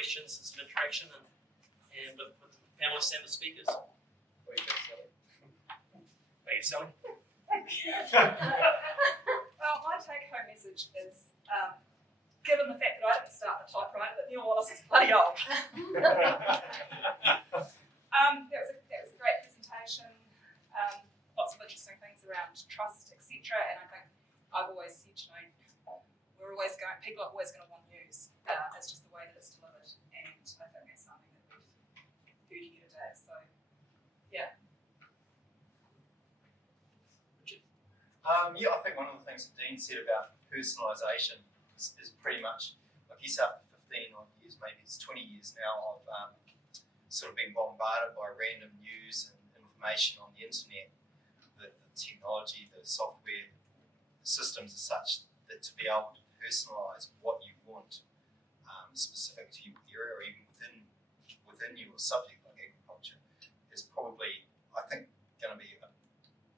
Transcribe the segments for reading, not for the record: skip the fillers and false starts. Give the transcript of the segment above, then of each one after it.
questions and some interaction and with the panelists and the speakers. What do you think, Sally? Thank you, Sally. Well, my take-home message is, given the fact that I didn't start the typewriter, that Neil Wallace is bloody old. That was a great presentation. Lots of interesting things around trust, etc. And I think I've always said, people are always going to want news. It's just the way that it's delivered, and I think that's something that we've heard here today. So, yeah. Yeah, I think one of the things that Dean said about personalisation is pretty much, like he's up to 15 odd years, maybe it's 20 years now, of sort of being bombarded by random news and information on the internet. The technology, the software, the systems are such that to be able to personalise what you want specific to your area or even within your subject like agriculture is probably, I think, going to be a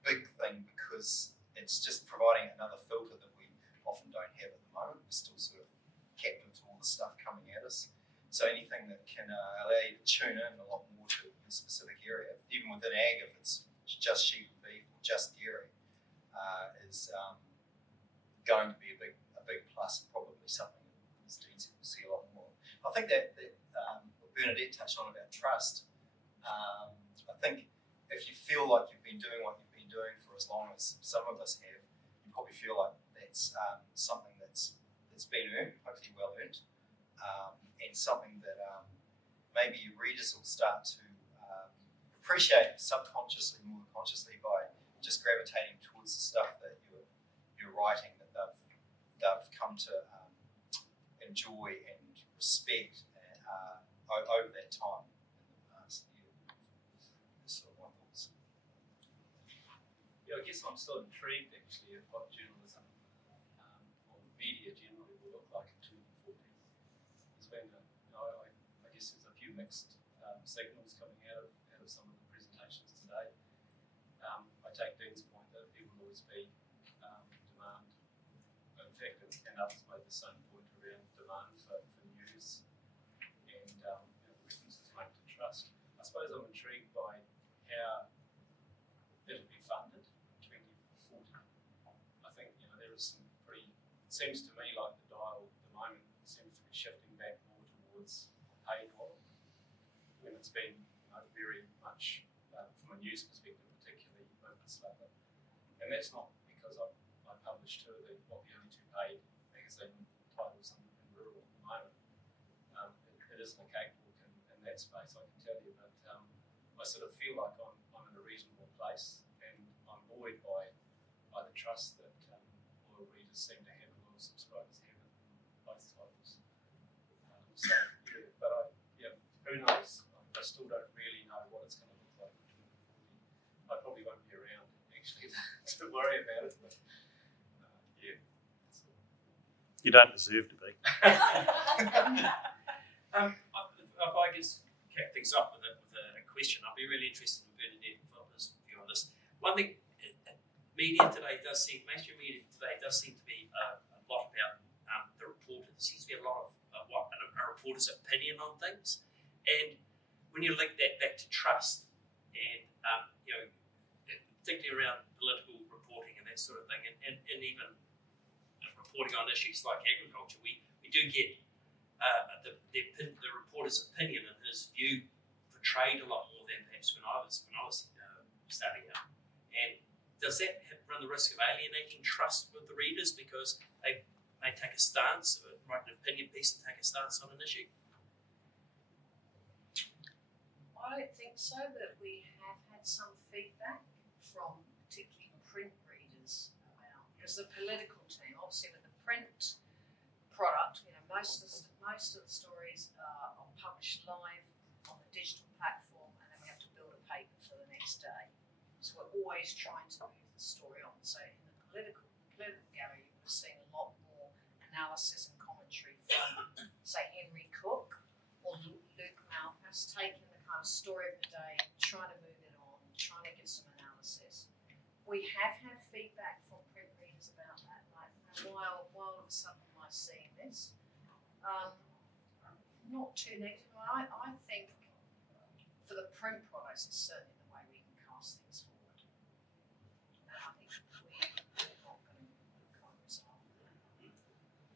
big thing, because it's just providing another filter that we often don't have at the moment. We're still sort of captive to all the stuff coming at us. So anything that can allow you to tune in a lot more to your specific area, even within ag, if it's just sheep and beef or just dairy, is going to be a big plus, and probably something that, as Dean said, we'll see a lot more. I think that what Bernadette touched on about trust, I think if you feel like you've been doing what you've been doing for as long as some of us have, you probably feel like that's something that's been earned, hopefully well earned, and something that maybe your readers will start to appreciate subconsciously, more than consciously, by just gravitating towards the stuff that you're writing, that they've come to enjoy and respect over that time in the past year. That's sort of my thoughts. Yeah, I guess I'm still intrigued actually at what journalism or media generally will look like in 2040. There's been, I guess there's a few mixed signals coming out of some of the presentations today. I take Dean's point that there will always be demand. In fact, and others made the same point around demand for news and the references made to trust. I suppose I'm intrigued by how it'll be funded in 2040. I think there is some pretty. It seems to me like the dial at the moment seems to be shifting back more towards paid model, when it's been very much from a news perspective, particularly mislabor. And that's not because I publish what the only two paid magazine titles in rural at the moment. It isn't a cakewalk in that space, I can tell you, but I sort of feel like I'm in a reasonable place, and I'm buoyed by the trust that loyal readers seem to have, and loyal subscribers have in both titles. Who knows? I still don't really know what it's going to look like in 2040. I probably won't be around actually to worry about it, but yeah. You don't deserve to be. If I just kick things off with a question, I'd be really interested in Bernadette and Philip's view on this. One thing, mainstream media today does seem to be a lot about the reporter. There seems to be a lot of a reporter's opinion on things. And when you link that back to trust, and particularly around political reporting and that sort of thing, and even reporting on issues like agriculture, we do get the reporter's opinion and his view portrayed a lot more than perhaps when I was starting out. And does that run the risk of alienating trust with the readers because they take a stance, write an opinion piece and take a stance on an issue? I don't think so, but we have had some feedback from particularly print readers about, because the political team, obviously with the print product, most of the stories are published live on the digital platform, and then we have to build a paper for the next day. So we're always trying to move the story on. So in the political gallery, we've seen a lot more analysis and commentary from, say, Henry Cook or Luke Malpass, taking the kind of story of the day, trying to move it on, trying to give some analysis. We have had feedback from print readers about that, like, while of a sudden am I seeing this? not too negative. I think for the print products, it's certainly the way we can cast things forward. And I think we're not going to kind of resolve that.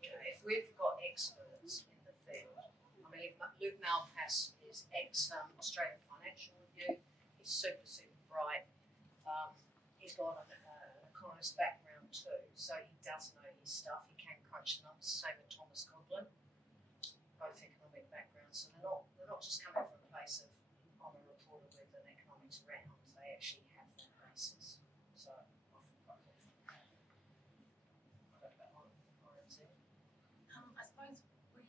You know, if we've got experts in the field, I mean, Luke Malpass is ex-Australian Financial Review. He's super, super bright. He's got an economist background too, so he does know his stuff. He can crunch the numbers. Same with Thomas Coughlin, both economic backgrounds. So they're not just coming from a place of I'm a reporter with an economics round. They actually have that basis. So I think quite often. I don't know about RNZ. I suppose we,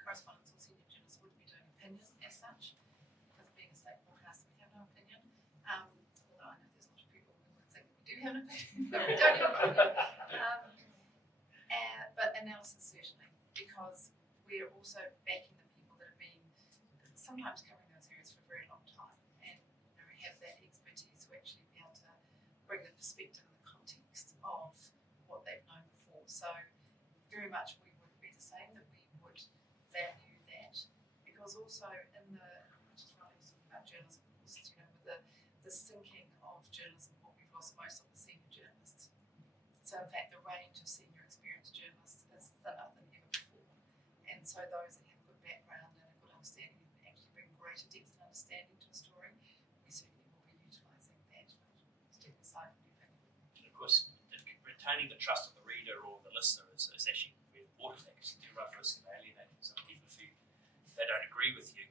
correspondents or senior journalists, wouldn't be doing opinion as such, because being a state broadcaster, we have no opinion. Although I know there's a lot of people who would think we do have an opinion, but we don't have an opinion. But analysis certainly, because we're also backing the people that have been sometimes covering those areas for a very long time, and have that expertise to actually be able to bring the perspective and the context of what they've known before. So very much we would be the same, that we would value that, because also in the, which is what I was talking about journalism, with the sinking of journalism, what we've lost most of the senior journalists. So in fact the range of senior experienced journalists is thinner than ever before. And so those that have good background and a good understanding and actually bring greater depth and understanding to a story, we certainly will be utilising that. Step aside from the opinion. Of course, retaining the trust of the reader or the listener is actually very important, because you do run the risk of alienating some people if they don't agree with you.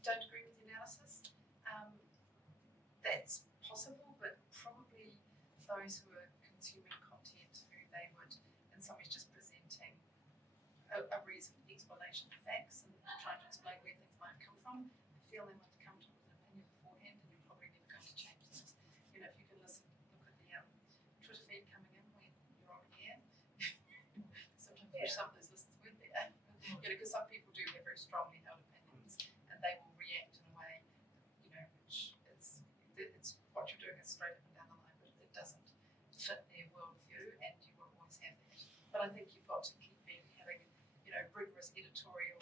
Don't agree with the analysis. That's possible, but probably those who are consuming content who they would, in some ways, just presenting a reason, explanation of facts and trying to explain where things might come from, feel they want to come to an opinion beforehand, and you're probably never going to change things. You know, if you can look at the Twitter feed coming in when you're on air, sometimes wish some of those listeners weren't there. Because some people do have very strongly held opinions, and they will react in a way, which it's what you're doing is straight up and down the line, but it doesn't fit their worldview, and you will always have that. But I think you've got to keep having, rigorous editorial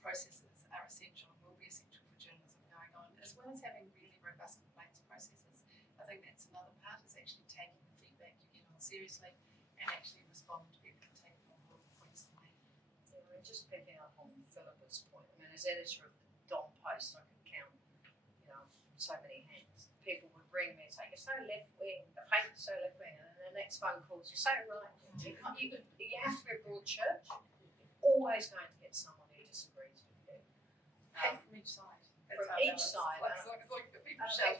processes are essential and will be essential for journalism going on, as well as having really robust complaints processes. I think that's another part, is actually taking the feedback you get on seriously and actually responding to people and taking on board the points they make. Yeah, just picking up on Philippa's point, I mean, as editor of the Don Post, I could count, so many hands. People would ring me and say, "You're so left wing, the paper's so left wing," and then the next phone call is, "You're so right." You have to be a broad church. You're always going to get someone who disagrees with you. From each side. From each side.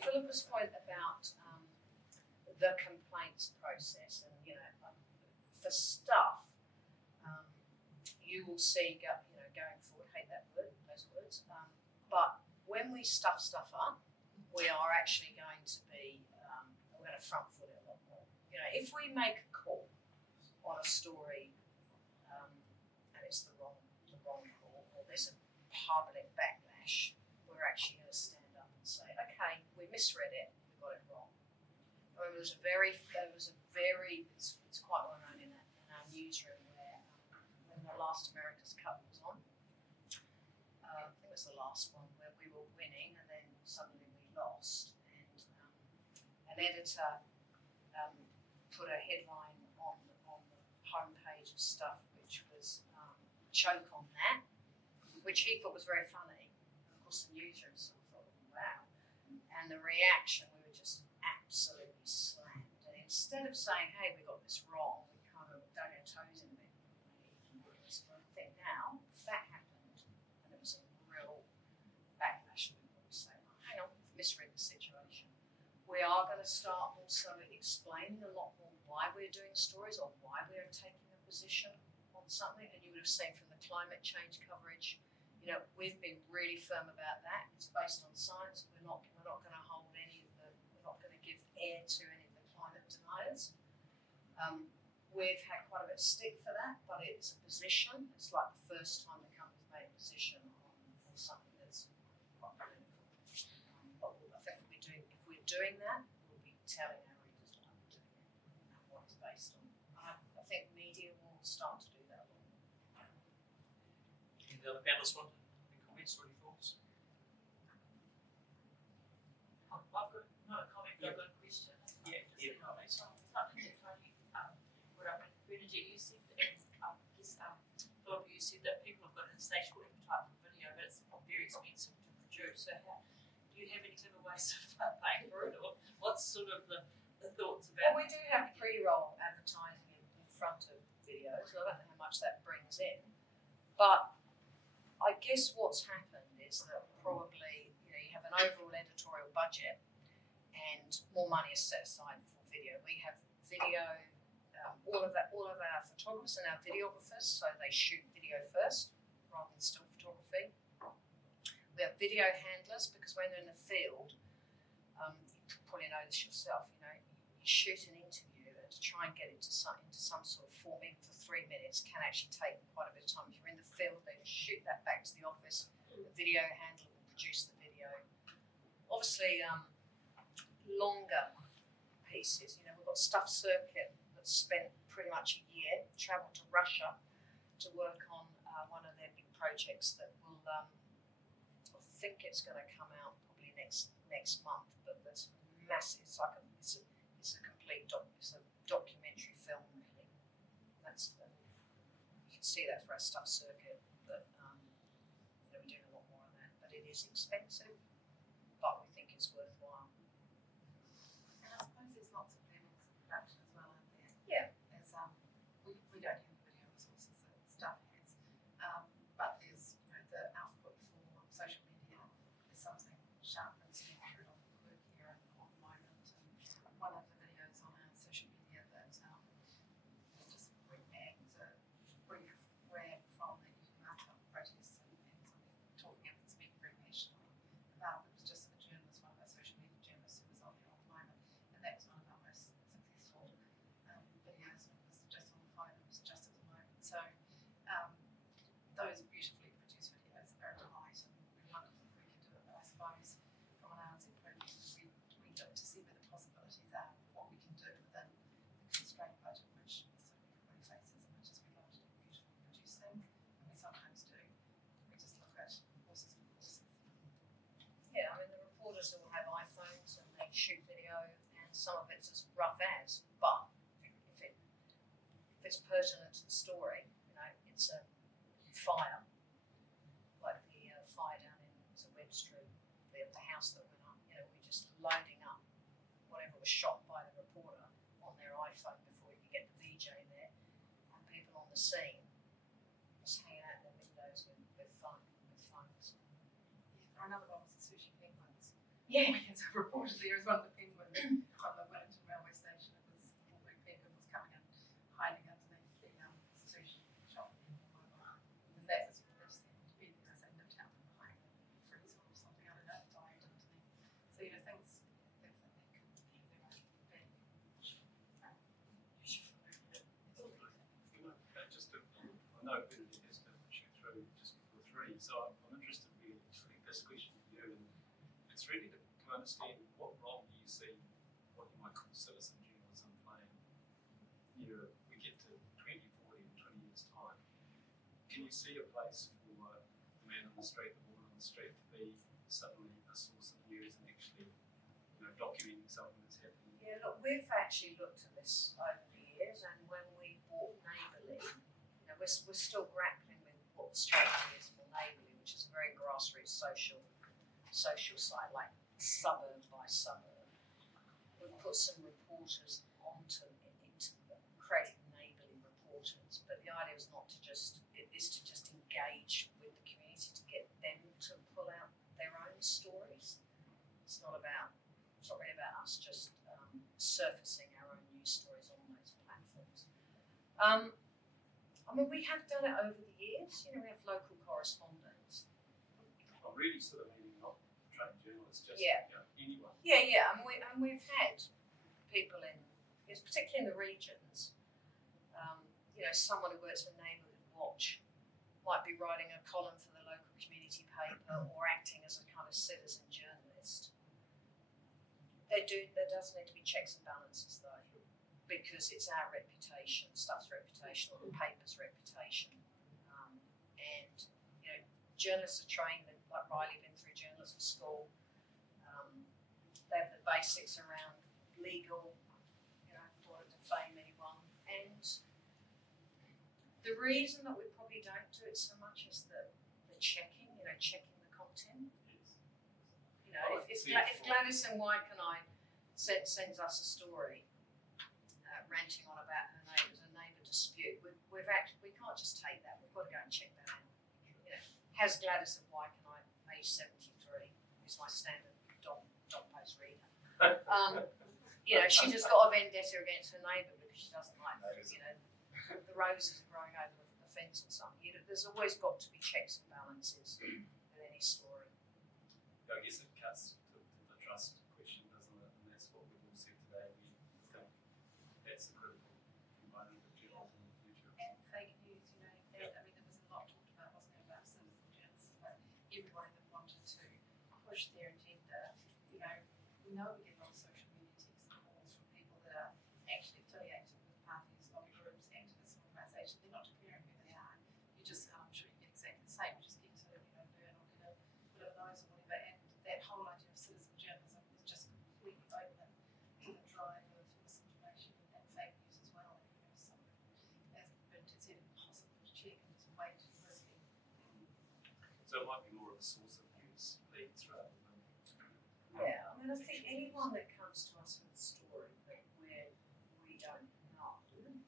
Philippa's point about the complaints process, and for stuff, you will see going forward. Hate those words. But when we stuff up, we are actually going to be we're going to front foot it a lot more. If we make a call on a story and it's the wrong call, or there's a public backlash, we're actually going to stand up and say, okay, we misread it, we got it wrong. I mean, it's quite well known in our newsroom where when the last America's Cup was on, I think it was the last one, where we were winning and then suddenly we lost, and an editor put a headline on the homepage of Stuff which was "Choke on That," which he thought was very funny. Of course, the newsroom sort of thought, wow. And the reaction, we were just absolutely slammed. And instead of saying, "Hey, we got this wrong," we kind of dug our toes in a bit. I think now that happened, and it was a real backlash. We would say, "Hang on, we've misread the situation." We are going to start also explaining a lot more why we're doing stories or why we're taking a position on something. And you would have seen from the climate change coverage, we've been really firm about that. It's based on science. We're not going to hold we're not going to give air to any of the climate deniers. We've had quite a bit of stick for that, but it's a position. It's like the first time the company's made a position on something that's quite political. But I think if we're doing that, we'll be telling our readers why we're doing it and what it's based on. I think media will will start to do that a lot more. Any of the other panelists want any comments or any thoughts? I've got not a comment, but I've got a question. Yeah, comments. What I mean, Bernadette, you said that, Bob, you said that people have got insatiable appetite for video, but it's very expensive to produce. So how, do you have any clever ways of paying for it, or what's sort of the thoughts about? Well, we do have pre-roll advertising in front of videos. So I don't know how much that brings in, but I guess what's happened is that probably you have an overall editorial budget, and more money is set aside for video. We have video. All of our photographers and our videographers, so they shoot video first rather than still photography. We have video handlers because when they're in the field, you probably know this yourself. You shoot an interview and to try and get it into some sort of form, even for 3 minutes, can actually take quite a bit of time. If you're in the field, they shoot that back to the office. The video handler will produce the video. Obviously, longer pieces. We've got Stuff Circuit that's spent pretty much a year, travelled to Russia to work on one of their big projects that will, I think it's going to come out probably next month, but there's massive, it's a complete documentary film really. That's you can see that for our Stuff Circuit, but we're doing a lot more on that, but it is expensive, but we think it's worthwhile. And I suppose there's lots of levels of production as well, aren't there? Yeah. There's we don't have the video resources that Stuff has, but there's the output for social media is something sharp and standard on the work here at the moment. And one of the videos on our social media that just read was a brief read from the mark up protests and talking up and speaking very passionately about. It was just a journalist, one of our social media journalists who was on there at the moment, and that was one of our most successful videos, and it was just on the phone. It was just at the moment. So those beautifully produced videos are a delight, and it would be wonderful if we could do it. But I suppose from an RNZ point of view, we look to see what the possibilities are, what we can do within the constrained budget, which everybody faces. As much as we love to do beautiful produce things, and we sometimes do, we just look at horses for courses. Yeah, I mean the reporters all have iPhones and they shoot video, and some of it's as rough as, but if it's pertinent to the story, it's a fire, like the fire down in Webb Street, the house that went up. We're just loading up whatever was shot by the reporter on their iPhone before you get the VJ there, and people on the scene just hanging out in their windows with phones. Or another one was the sushi penguins. Yeah. We had some reporters there as one of the penguins on the Wellington railway station. It was all big penguin was coming in, hiding underneath the sushi shop. And that was just to be there as they lived out behind the freezer or something. I don't know, died underneath. So things that could be very big. I know Bernadette has to shoot through just before 3, so I'm interested really to think this question for you, and it's really to understand what role do you see what you might call citizen journalism playing. We get to 2040 in 20 years' time. Can you see a place for the man on the street, the woman on the street to be suddenly a source of news and actually documenting something that's happening? Yeah, look, we've actually looked at this over the years, and when we bought Neighbourly, we're still grappling with what the strategy is for Neighbourly, which is a very grassroots social site, like suburb by suburb. We've put some reporters into creating Neighbourly reporters, but the idea is not to just engage with the community to get them to pull out their own stories. It's not really about us just surfacing our own news stories on those platforms. We have done it over the years. We have local correspondents. I'm really sort of meaning not trained journalists, just anyone. Yeah, and we've had people particularly in the regions. Someone who works for Neighbourhood Watch might be writing a column for the local community paper or acting as a kind of citizen journalist. There does need to be checks and balances though, because it's our reputation, stuff's reputation, or the paper's reputation. And, you know, journalists are trained, like Riley, been through journalism school. They have the basics around legal, you know, want to defame anyone. And the reason that we probably don't do it so much is the checking, you know, checking the content. You know, if Gladys and White and I sends us a story ranting on about her neighbour dispute, we can't just take that. We've got to go and check that out. You know, has Gladys and White and I, age 73, who's my standard Dom Post reader, you know, she just got a vendetta against her neighbour because she doesn't like, you know, the roses are growing over the fence or something. You know, there's always got to be checks and balances with any story. I guess it cuts to the trust question, doesn't it? And that's what we've all said today. We think that's the critical component of journalism in the future. And fake news, you know, I mean, there was a lot talked about, wasn't there, about citizen journalists, but everyone that wanted to push their agenda, you know we get a lot of social media texts and calls from people that are actually affiliated with parties, lobby groups, activists, organisations. They're not declaring who they are. You just, I'm sure you get exactly the same. You just get to, you know, burn or get a bit of a nose or whatever. And that whole idea of citizen journalism is just completely open to the drive of misinformation and fake news as well. You know, some, as Bernadette said, impossible to check and it's way too risky. So it might be more of a source of news leads rather than. Yeah, I mean, I think anyone that comes to us with a story that we don't know, I mean,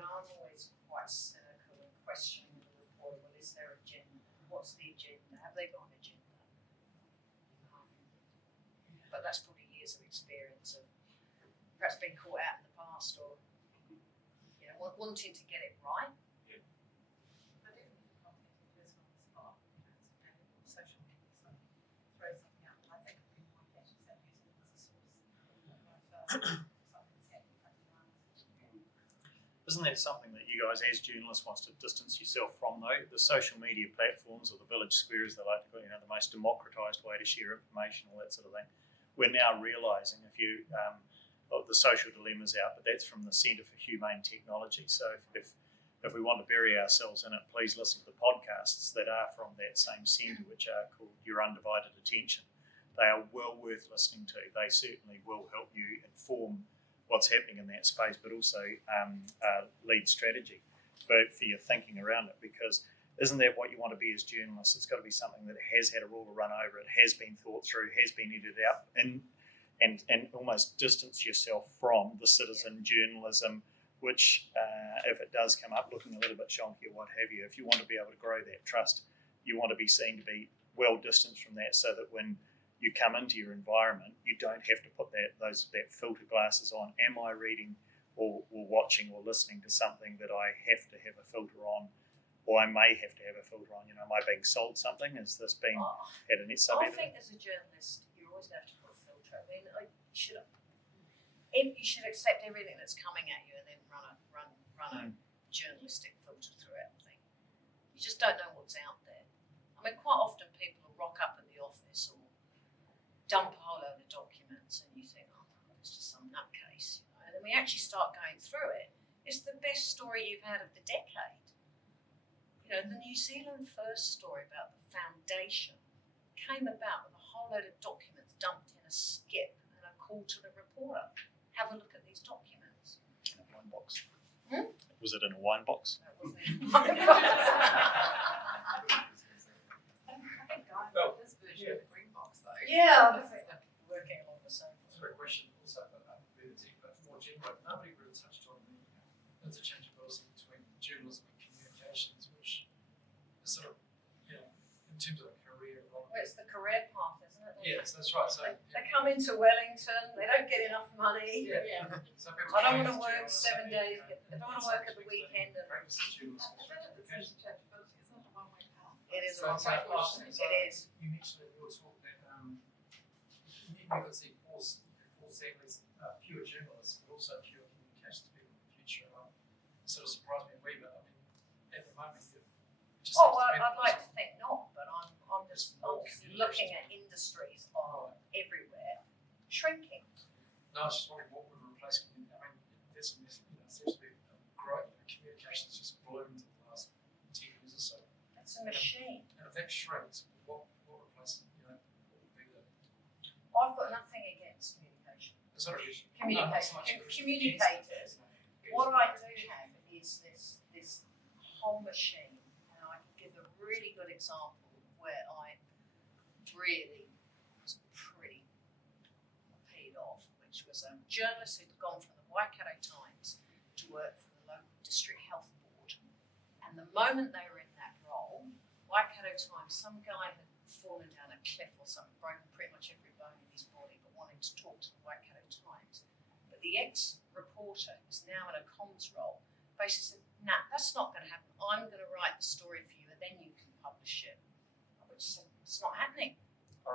I'm always quite cynical and questioning the reporter. Well, is there an agenda? What's the agenda? Have they got an agenda? But that's probably years of experience of perhaps being caught out in the past or, you know, wanting to get it right. But even if the content is personal on the spot, you know, it's available on social media, so throw something out. I think we might actually start using it as a source of something that's happening at the moment. Isn't that something that you guys as journalists wants to distance yourself from though? The social media platforms or the village squares, they like to call, you know, the most democratised way to share information, all that sort of thing. We're now realising the social dilemma's out, but that's from the Centre for Humane Technology. So if we want to bury ourselves in it, please listen to the podcasts that are from that same centre, which are called Your Undivided Attention. They are well worth listening to. They certainly will help you inform what's happening in that space, but also lead strategy for your thinking around it, because isn't that what you want to be as journalists? It's got to be something that has had a ruler run over it, has been thought through, has been edited out, and almost distance yourself from the citizen journalism, which if it does come up looking a little bit shonky or what have you, if you want to be able to grow that trust, you want to be seen to be well distanced from that, so that when you come into your environment, you don't have to put that filter glasses on. Am I reading or watching or listening to something that I have to have a filter on, or I may have to have a filter on? You know, am I being sold something? Is this being at a net sub? I think as a journalist, you're always going to have to put a filter. I mean, you should accept everything that's coming at you and then run a journalistic filter through it. I think you just don't know what's out there. I mean, quite often people will rock up at the office or dump a whole load of documents, and you think, oh, it's just some nutcase. You know? And then we actually start going through it. It's the best story you've had of the decade. You know, the New Zealand First story about the foundation came about with a whole load of documents dumped in a skip and a call to the reporter. Have a look at these documents. In a wine box. Was it in a wine box? That wasn't in a wine box. I think Guy got his version of the green box though. Yeah, working along the same. Sort of question also about ability, but more general. Nobody really touched on the interchangeability between journalism and communications, which is sort of, you know, in terms of a career. Well, it's the career path, isn't it? Yes, that's right. So They come into Wellington, they don't get enough money. yeah. So I don't want to work 7 days, I don't want to work at the weekend. And practice journalism. I don't think it's interchangeability, it's not a one-way path. it is So a one-way path. It is. You mentioned in your talk that you could see four segments, fewer journalists, but also fewer communications people in the future. It sort of surprised me a wee bit. I mean, at the moment, it just Oh, well, seems to be I'd like to think not, but I'm just looking at industries everywhere shrinking. No, I was just wondering what would replace community. I mean, there's some communications just bloomed in the last 10 years or so. It's a machine. And if that shrinks, what replaces it? What would be the I've got nothing against communication. sort of Communicators. What I do have is this whole machine, and I can give a really good example where I really was pretty peed off, which was a journalist who'd gone from the Waikato Times to work for the local district health board. And the moment they were in that role, Waikato Times, some guy had fallen down a cliff or something, broken pretty much every bone in his body, but wanted to talk to the Waikato Times. But the ex-reporter is now in a comms role, basically said, nah, that's not going to happen. I'm going to write the story for you and then you can publish it. Which said, it's not happening. Do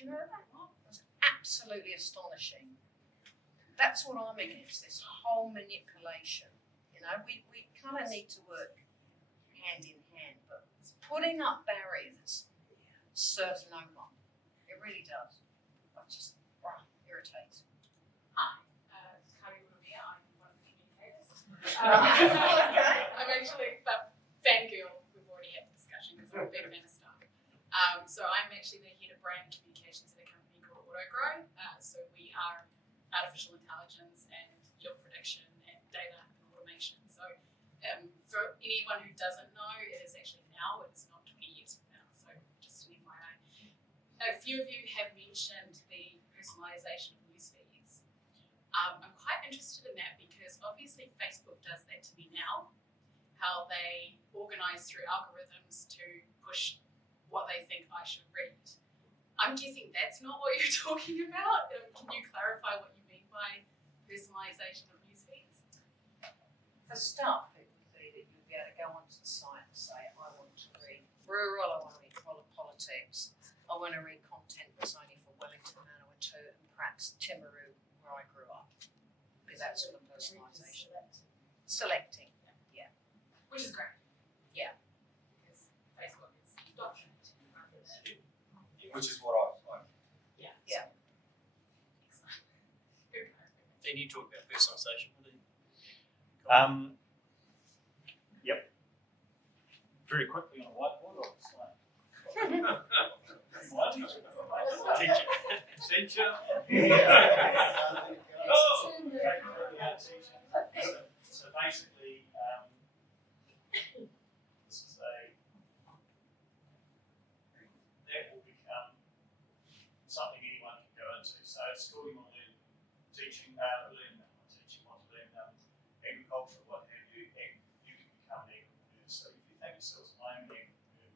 you remember that? It was absolutely astonishing. That's what I'm against, this whole manipulation. You know, we kind of need to work hand in hand, but putting up barriers serves no one. It really does. It just irritates. Hi, Kari Mumia, I'm one of the communicators. Okay. I'm actually a fangirl. We've already had the discussion because I'm a big fan of stuff. So I'm actually the head of brand communications at a company called AutoGrow. So we are artificial intelligence and yield prediction and data and automation. So for anyone who doesn't know, it is actually now, it's not 20 years from now. So just an FYI. A few of you have mentioned the personalization of news feeds. I'm quite interested in that because obviously Facebook does that to me now, how they organize through algorithms to push what they think I should read. I'm guessing that's not what you're talking about. Can you clarify what you mean by personalization of news feeds? For start, it would be that you'd be able to go onto the site and say, I want to read rural, I want to read politics, I want to read content that's only for Wellington, Manawatu, and perhaps Timaru, where I grew up. Be that sort of personalisation. Selecting, yeah. Which is great. Yeah. Because Facebook is documenting rather than. Which is what I Yeah. Yeah. Excellent. Good. Then you talk about personalisation, what do you? Yep. Very quickly on a whiteboard or slide? Teacher. Teacher. Oh! Yeah, teaching. So basically, this is that will become something anyone can go into. So at school you want to learn teaching, want to learn agriculture, what have you, and you can become an agriculture. So if you think yourself as I'm an agriculture,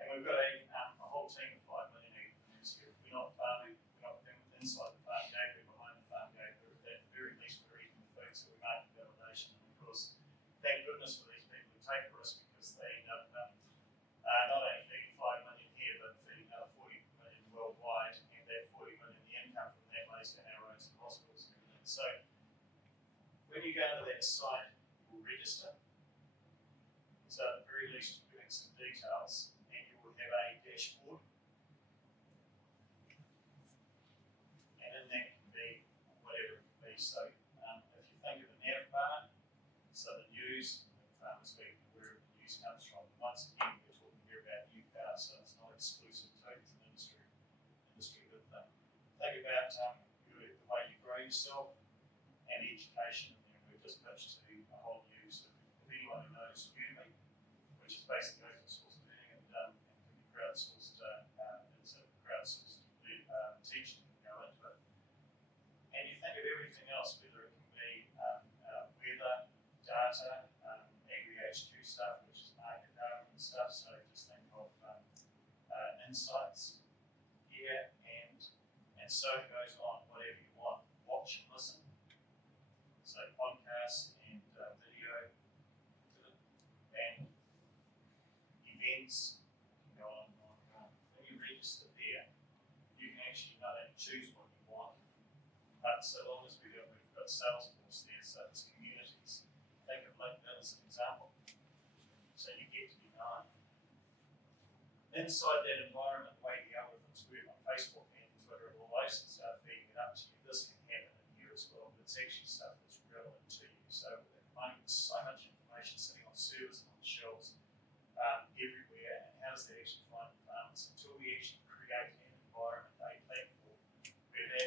and we've got a whole team of 5 million agricultures here. We're not farming, we're not inside the farm gate, we're behind the farm gate, but at the very least we're eating the food, so we're making validation. And of course, thank goodness for these people who take risk because they end up not only feeding 5 million here, but feeding another 40 million worldwide, and that 40 million, the income from that lays down our roads and hospitals and everything. So when you go to that site, you'll register. So at the very least, you're doing some details, and you will have a dashboard. And in that can be whatever it can be. So if you think of a nav bar, so the news, farmers being where the news comes from. Once again, we're talking here about new power, so it's not exclusive to it's an industry good thing. Think about the way you grow yourself and education. And we've just pitched to a whole new, so if anyone who knows Udemy, which is basically open source learning and can be crowdsourced, it's a crowdsourced teaching you can go into it. And you think of everything else, whether it can be weather, data, NZGAJC stuff, which is market data and stuff. So just think of insights here, and so it goes on. Whatever you want, watch and listen. So podcasts and video, and events can go on and on and on. When you register there, you can actually not only choose what you want, but so long as we've got Salesforce there, so there's communities. Think of LinkedIn as an example. So you get to be known. Inside that environment, the way the algorithms work on Facebook and Twitter and all those and start feeding it up to you, this can happen in here as well, but it's actually stuff that's relevant to you. So at the moment, there's so much information information sitting on servers and on shelves everywhere, and how does that actually